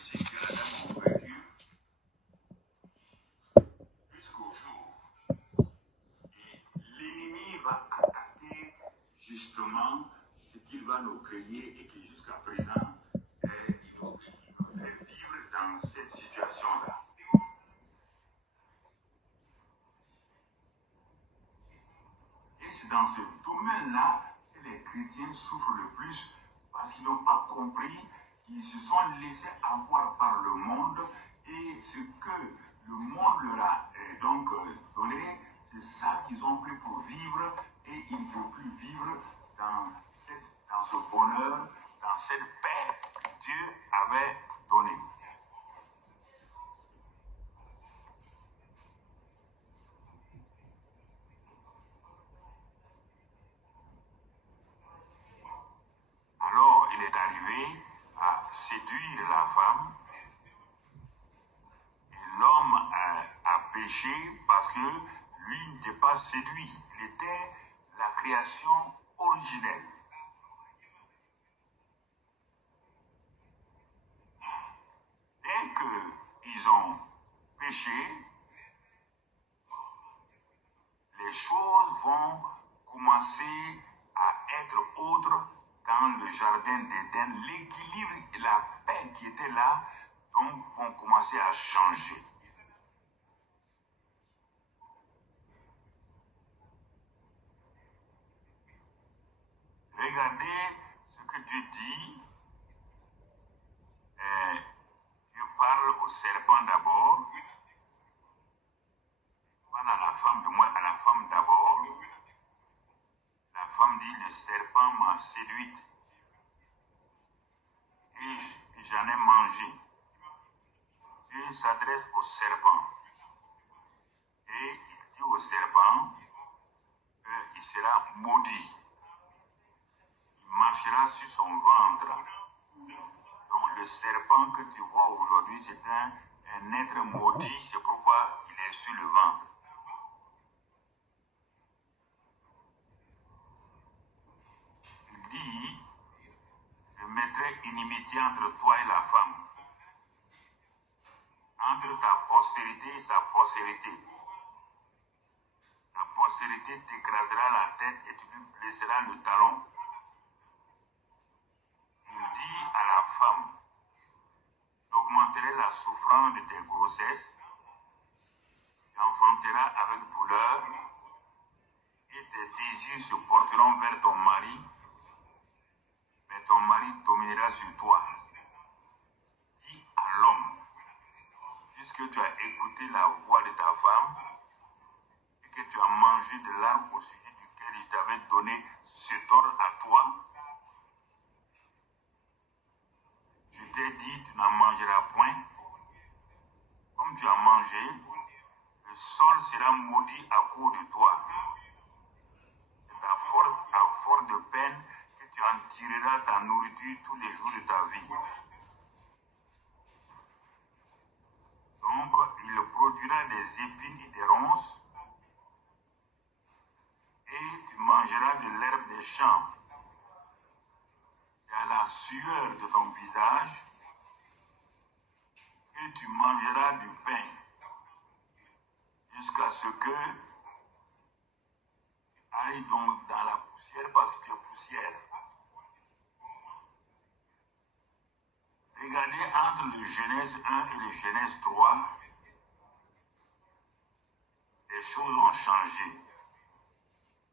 ainsi que la dame ont vécu jusqu'au jour. Et l'ennemi va attaquer justement ce qu'il va nous créer et qui jusqu'à présent il nous fait vivre dans cette situation-là. Et c'est dans ce domaine-là que les chrétiens souffrent le plus parce qu'ils n'ont pas compris, ils se sont laissés avoir par le monde et ce que le monde leur a donné, c'est ça qu'ils ont pris pour vivre et ils ne peuvent plus vivre dans ce bonheur, dans cette paix que Dieu avait donnée. Alors, il est arrivé à séduire la femme et l'homme a péché parce que lui n'était pas séduit. Il était la création originelle. Dès qu'ils ont péché, les choses vont commencer à être autres dans le jardin d'Éden. L'équilibre et la paix qui étaient là donc, vont commencer à changer. Regardez ce que Dieu dit. Dieu parle au serpent d'abord, pas à la femme, du moins à la femme d'abord. La femme dit, le serpent m'a séduite et j'en ai mangé. Dieu s'adresse au serpent et il dit au serpent qu'il sera maudit. Il marchera sur son ventre. Donc le serpent que tu vois aujourd'hui, c'est un être maudit, c'est pourquoi il est sur le ventre. Il dit, je mettrai inimitié entre toi et la femme, entre ta postérité et sa postérité. Ta postérité t'écrasera la tête et tu lui blesseras le talon. Il dit à la femme, j'augmenterai la souffrance de tes grossesses, tu enfanteras avec douleur, et tes désirs se porteront vers ton mari, mais ton mari dominera sur toi. Dis à l'homme, puisque tu as écouté la voix de ta femme, et que tu as mangé de l'arbre au sujet duquel je t'avais donné cet ordre à toi, je t'ai dit, tu n'en mangeras point. Comme tu as mangé, le sol sera maudit à cause de toi. C'est à force de peine que tu en tireras ta nourriture tous les jours de ta vie. Donc, il produira des épines et des ronces, et tu mangeras de l'herbe des champs. C'est à la sueur de ton visage que tu mangeras du pain, jusqu'à ce que tu ailles donc dans la poussière, parce que tu es poussière. Regardez entre le Genèse 1 et le Genèse 3, les choses ont changé.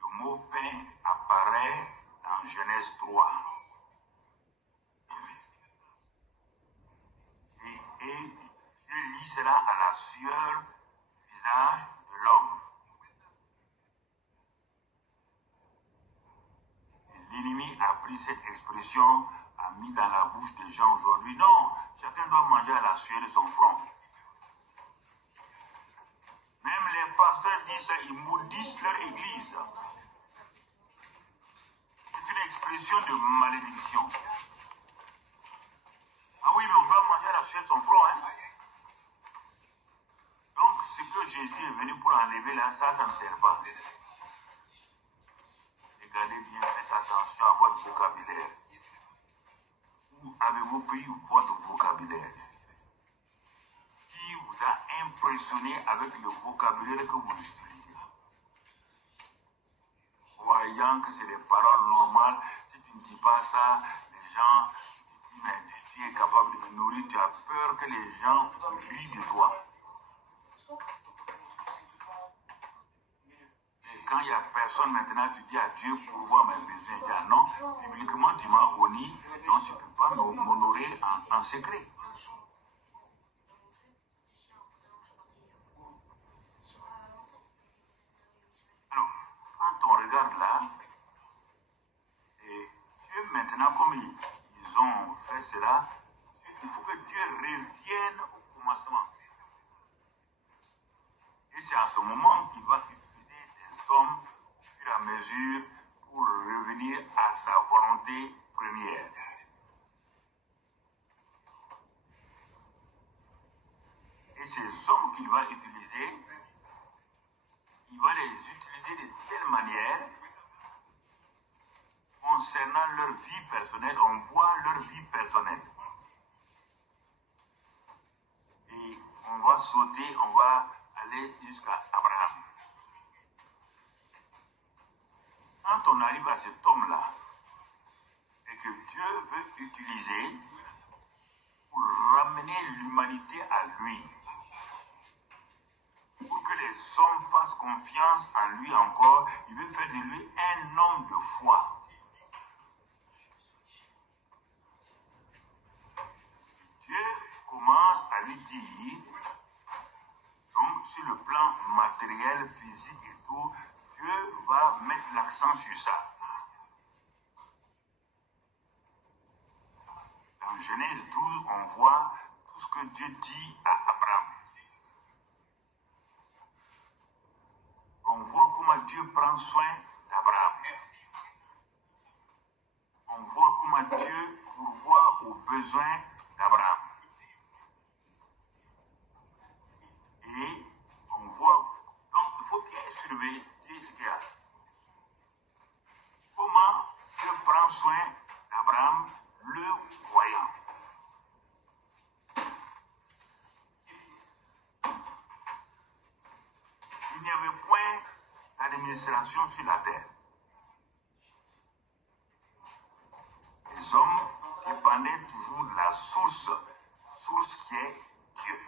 Le mot pain apparaît dans Genèse 3. Et Dieu lissera à la sueur du visage de l'homme. L'ennemi a pris cette expression, a mis dans la bouche des gens aujourd'hui. Non, chacun doit manger à la sueur de son front. Même les pasteurs disent ça, ils maudissent leur église. C'est une expression de malédiction. Ah oui, mais on doit manger à la sueur de son front, hein? Donc, ce que Jésus est venu pour enlever là, ça ne sert pas. Regardez bien, faites attention à votre vocabulaire. Où avez-vous pris votre vocabulaire? impressionné avec le vocabulaire que vous utilisez. Voyant que c'est des paroles normales, si tu ne dis pas ça, les gens te disent, mais tu es capable de me nourrir, tu as peur que les gens rient de toi. Et quand il n'y a personne maintenant, tu dis à Dieu pour voir mes besoins. Il dit, ah non, publiquement tu m'as honni, donc tu ne peux pas m'honorer en secret. Alors, quand on regarde là, et Dieu maintenant, comme ils ont fait cela, il faut que Dieu revienne au commencement. Et c'est à ce moment qu'il va utiliser des hommes au fur et à mesure pour revenir à sa volonté première. Et ces hommes qu'il va utiliser, il va les utiliser de telle manière, concernant leur vie personnelle, on voit leur vie personnelle. Et on va sauter, on va aller jusqu'à Abraham. Quand on arrive à cet homme-là, et que Dieu veut utiliser pour ramener l'humanité à lui, pour que les hommes fassent confiance en lui encore, il veut faire de lui un homme de foi. Dieu commence à lui dire, donc sur le plan matériel, physique et tout, Dieu va mettre l'accent sur ça. Dans Genèse 12, on voit tout ce que Dieu dit à Abraham. On voit comment Dieu prend soin d'Abraham. On voit comment Dieu pourvoit aux besoins d'Abraham. Et on voit, donc il faut bien surveiller ce qu'il y a. Comment Dieu prend soin d'Abraham, le croyant. Il n'y avait point d'administration sur la terre. Les hommes dépendaient toujours de la source qui est Dieu.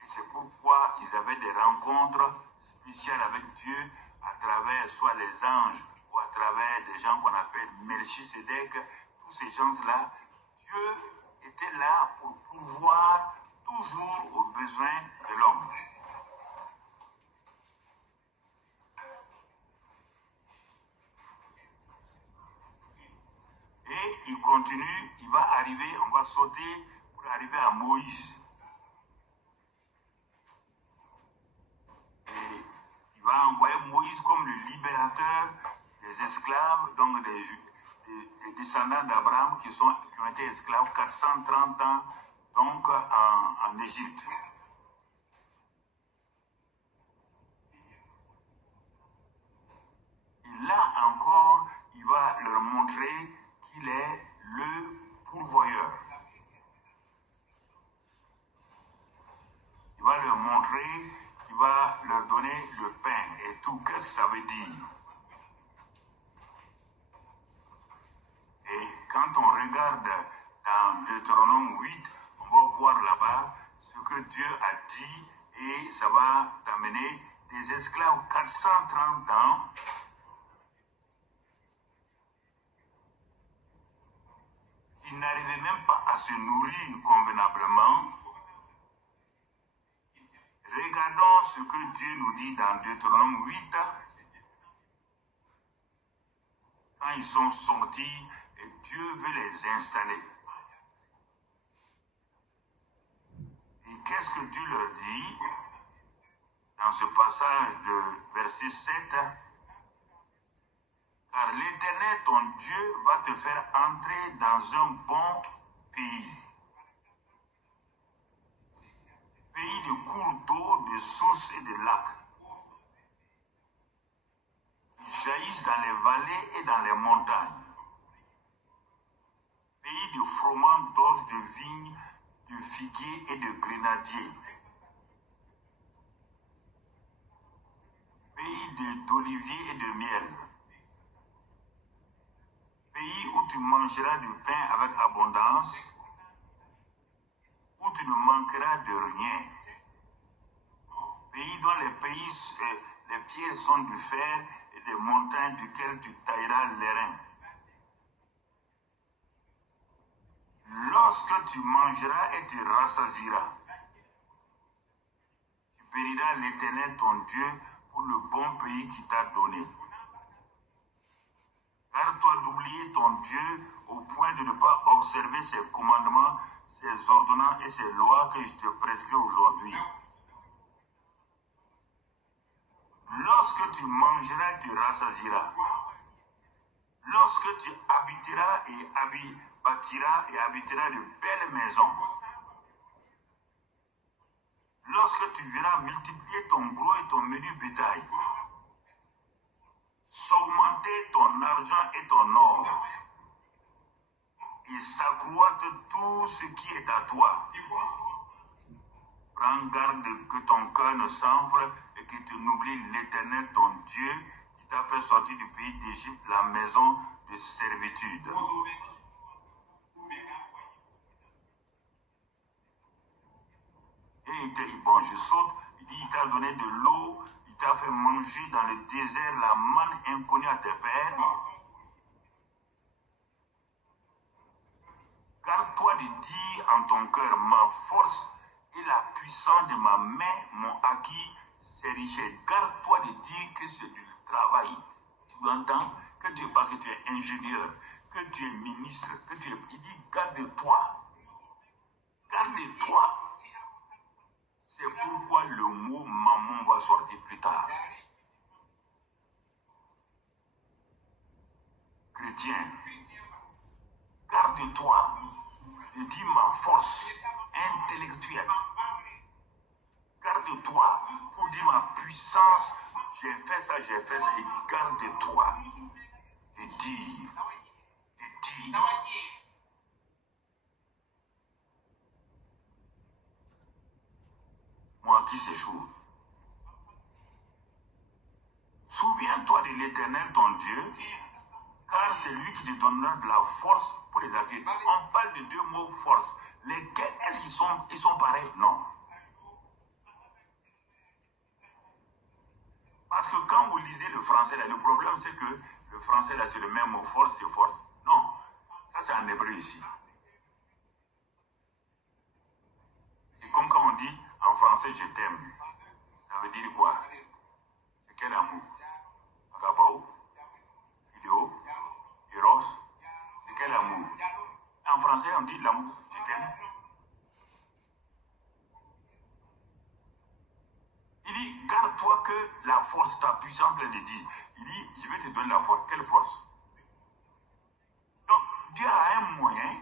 Et c'est pourquoi ils avaient des rencontres spéciales avec Dieu à travers soit les anges ou à travers des gens qu'on appelle Melchisedec. Tous ces gens-là, Dieu était là pour pourvoir toujours aux besoins de l'homme. Et il continue, il va arriver, on va sauter pour arriver à Moïse. Et il va envoyer Moïse comme le libérateur des esclaves, donc des descendants d'Abraham qui ont été esclaves 430 ans donc en Égypte. Et là encore, il va leur montrer qu'il est le pourvoyeur. Il va leur montrer qu'il va leur donner le pain et tout. Qu'est-ce que ça veut dire? Et quand on regarde dans Deutéronome 8, on va voir là-bas ce que Dieu a dit et ça va t'amener des esclaves 430 ans. Ils n'arrivaient même pas à se nourrir convenablement. Regardons ce que Dieu nous dit dans Deutéronome 8. Quand ils sont sortis et Dieu veut les installer. Et qu'est-ce que Dieu leur dit dans ce passage de verset 7? Car l'Éternel, ton Dieu, va te faire entrer dans un bon pays. Pays de cours d'eau, de sources et de lacs. Ils jaillissent dans les vallées et dans les montagnes. Pays de froment, d'orge, de vignes, de figuiers et de grenadiers. Pays d'oliviers et de miel. Pays où tu mangeras du pain avec abondance, où tu ne manqueras de rien. Pays dont les pieds sont du fer et des montagnes duquel tu tailleras l'airain. Lorsque tu mangeras et tu rassasieras, tu béniras l'Éternel ton Dieu pour le bon pays qu'il t'a donné. Garde-toi d'oublier ton Dieu au point de ne pas observer ses commandements, ses ordonnances et ses lois que je te prescris aujourd'hui. Lorsque tu mangeras, tu rassasieras. Lorsque tu habiteras et bâtiras et habiteras de belles maisons. Lorsque tu verras multiplier ton gros et ton menu bétail, s'augmenter ton argent et ton or, et s'accroître tout ce qui est à toi. Prends garde que ton cœur ne s'enfle et que tu n'oublies l'Éternel ton Dieu qui t'a fait sortir du pays d'Égypte, la maison de servitude. Et bon, je saute, il dit, il t'a donné de l'eau, il t'a fait manger dans le désert la manne inconnue à tes pères. Garde-toi de dire en ton cœur, ma force et la puissance de ma main m'ont acquis ces richesses. Garde-toi de dire que c'est du travail. Tu entends? Que tu es, parce que tu es ingénieur, que tu es ministre, que tu es... Il dit, garde-toi. Garde-toi. C'est pourquoi le mot maman va sortir plus tard. Chrétien, garde-toi de dire ma force intellectuelle. Garde-toi pour dire ma puissance. J'ai fait ça, et garde-toi de dire. Moi qui s'échoue. Souviens-toi de l'Éternel ton Dieu, car c'est lui qui te donnera de la force pour les acquérir. On parle de deux mots force. Lesquels est-ce qu'ils sont pareils? Non. Parce que quand vous lisez le français, là, le problème c'est que le français là c'est le même mot, force c'est force. Non, ça c'est en hébreu ici. Et comme quand on dit en français je t'aime, ça veut dire quoi? C'est quel amour? Agapao, Phileo, Eros, c'est quel amour? En français on dit l'amour, je t'aime. Il dit, garde-toi que la force, ta puissance, elle te dit. Il dit, je vais te donner la force. Quelle force? Donc, Dieu a un moyen.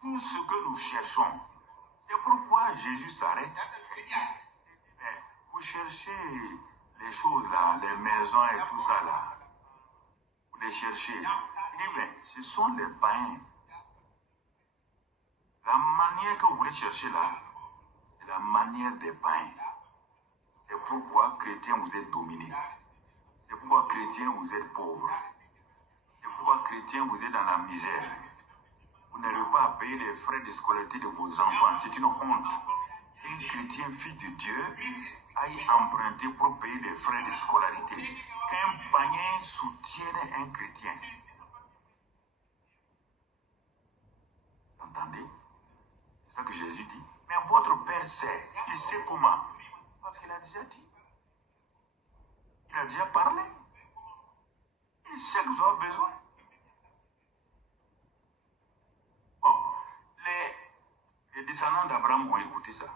Tout ce que nous cherchons. C'est pourquoi Jésus s'arrête. Mais vous cherchez les choses là, les maisons et tout ça là. Vous les cherchez. Il dit, mais ce sont les païens. La manière que vous voulez chercher là, c'est la manière des païens. C'est pourquoi, chrétien, vous êtes dominé. C'est pourquoi, chrétien, vous êtes pauvre. C'est pourquoi, chrétien, vous êtes dans la misère. Vous n'arrivez pas à payer les frais de scolarité de vos enfants. C'est une honte. Un chrétien, fils de Dieu, aille emprunter pour payer les frais de scolarité. Qu'un païen soutienne un chrétien. Vous entendez? C'est ça que Jésus dit. Mais votre Père sait. Il sait comment. Parce qu'il a déjà dit. Il a déjà parlé. Il sait que vous avez besoin. Bon, les descendants d'Abraham ont écouté ça.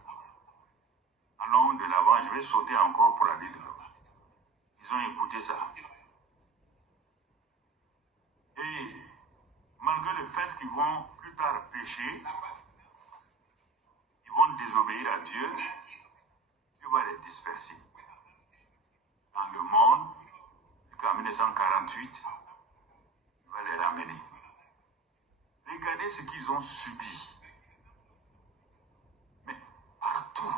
Allons de l'avant, je vais sauter encore pour aller de l'avant. Ils ont écouté ça. Et malgré le fait qu'ils vont plus tard pécher, ils vont désobéir à Dieu, Dieu va les disperser. Dans le monde, jusqu'en 1948, il va les ramener. Regardez ce qu'ils ont subi. tout.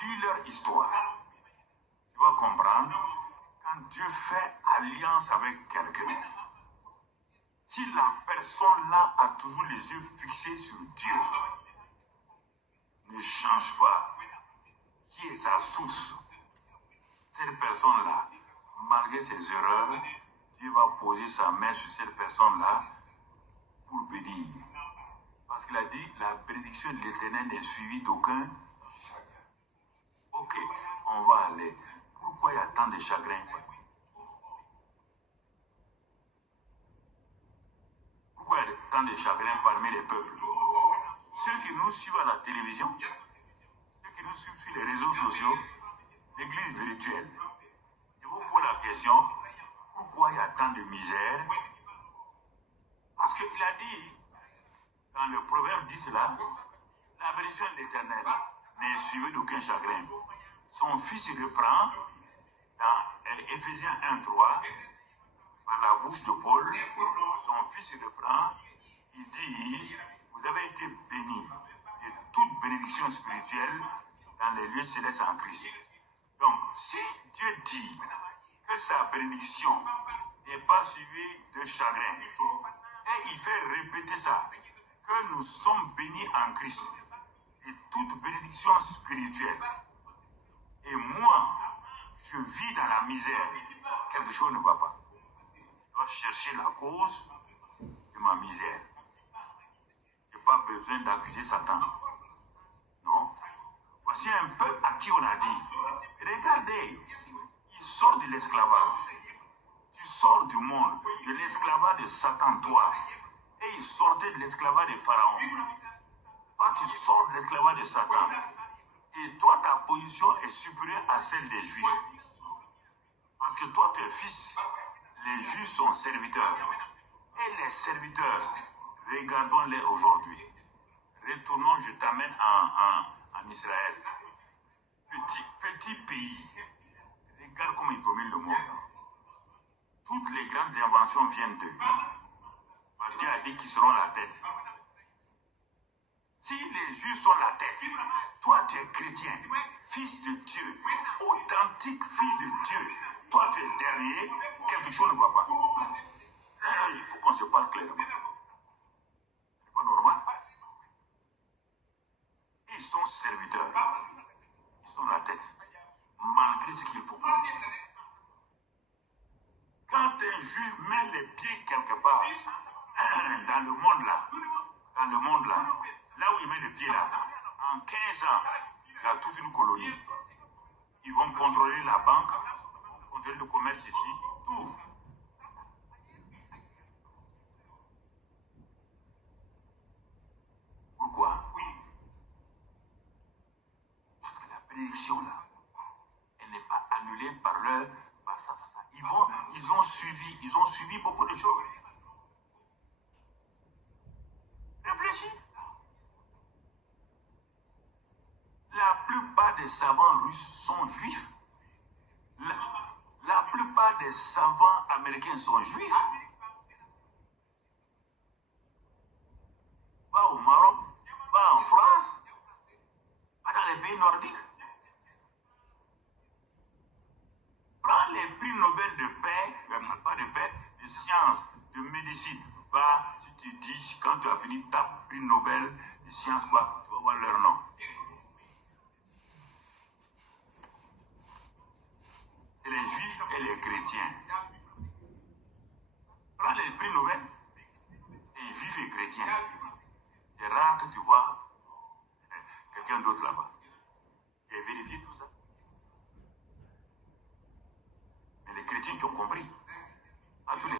Lis leur histoire. Tu vas comprendre, quand Dieu fait alliance avec quelqu'un, si la personne-là a toujours les yeux fixés sur Dieu, ne change pas, qui est sa source, cette personne-là, malgré ses erreurs, Dieu va poser sa main sur cette personne-là pour bénir. Parce qu'il a dit, la bénédiction de l'Éternel n'est suivie d'aucun chagrin. Ok, on va aller. Pourquoi il y a tant de chagrin? Pourquoi il y a tant de chagrin parmi les peuples? Ceux qui nous suivent à la télévision, ceux qui nous suivent sur les réseaux sociaux, l'église virtuelle. Je vous pose la question, pourquoi il y a tant de misère? Parce qu'il a dit, dans le proverbe dit cela, la bénédiction de l'Éternel n'est suivie d'aucun chagrin. Son fils reprend dans Éphésiens 1:3, par la bouche de Paul, son fils reprend, il dit, vous avez été bénis de toute bénédiction spirituelle dans les lieux célestes en Christ. Donc, si Dieu dit que sa bénédiction n'est pas suivie de chagrin, et il fait répéter ça, que nous sommes bénis en Christ de toute bénédiction spirituelle, et moi, je vis dans la misère, quelque chose ne va pas. Je dois chercher la cause de ma misère. Je n'ai pas besoin d'accuser Satan. Non. Voici un peuple à qui on a dit, regardez, il sort de l'esclavage. Tu sors du monde, de l'esclavage de Satan, toi. Et il sortait de l'esclavage de Pharaon. Toi, tu sors de l'esclavage de Satan. Et toi, ta position est supérieure à celle des Juifs. Parce que toi, tu es fils. Les Juifs sont serviteurs. Et les serviteurs, regardons-les aujourd'hui. Retournons, je t'amène en Israël. Petit pays. Regarde comment ils dominent le monde. Toutes les grandes inventions viennent d'eux. Dieu a dit qu'ils seront la tête. Si les Juifs sont la tête, toi tu es chrétien, fils de Dieu, authentique fille de Dieu, toi tu es dernier, quelque chose ne va pas. Il faut qu'on se parle clairement. C'est pas normal. Ils sont serviteurs. Ils sont la tête. Malgré ce qu'il faut. Quand un juif met les pieds quelque part, dans le monde là où il met les pieds là, en 15 ans, il y a toute une colonie. Ils vont contrôler la banque, contrôler le commerce ici, tout. Pourquoi? Oui. Parce que la bénédiction là, elle n'est pas annulée par leur, par ça. Ils ont suivi beaucoup de choses. Réfléchis. La plupart des savants russes sont juifs. La plupart des savants américains sont juifs. Pas au Maroc, pas en France, pas dans les pays nordiques. Prends les prix Nobel de paix, pas de paix, de sciences, de médecine. Va, si tu dis, quand tu as fini ta prix Nobel de sciences, quoi, tu vas voir leur nom. C'est les juifs et les chrétiens. Prends les prix Nobel, et juifs et chrétiens. C'est rare que tu vois quelqu'un d'autre là-bas.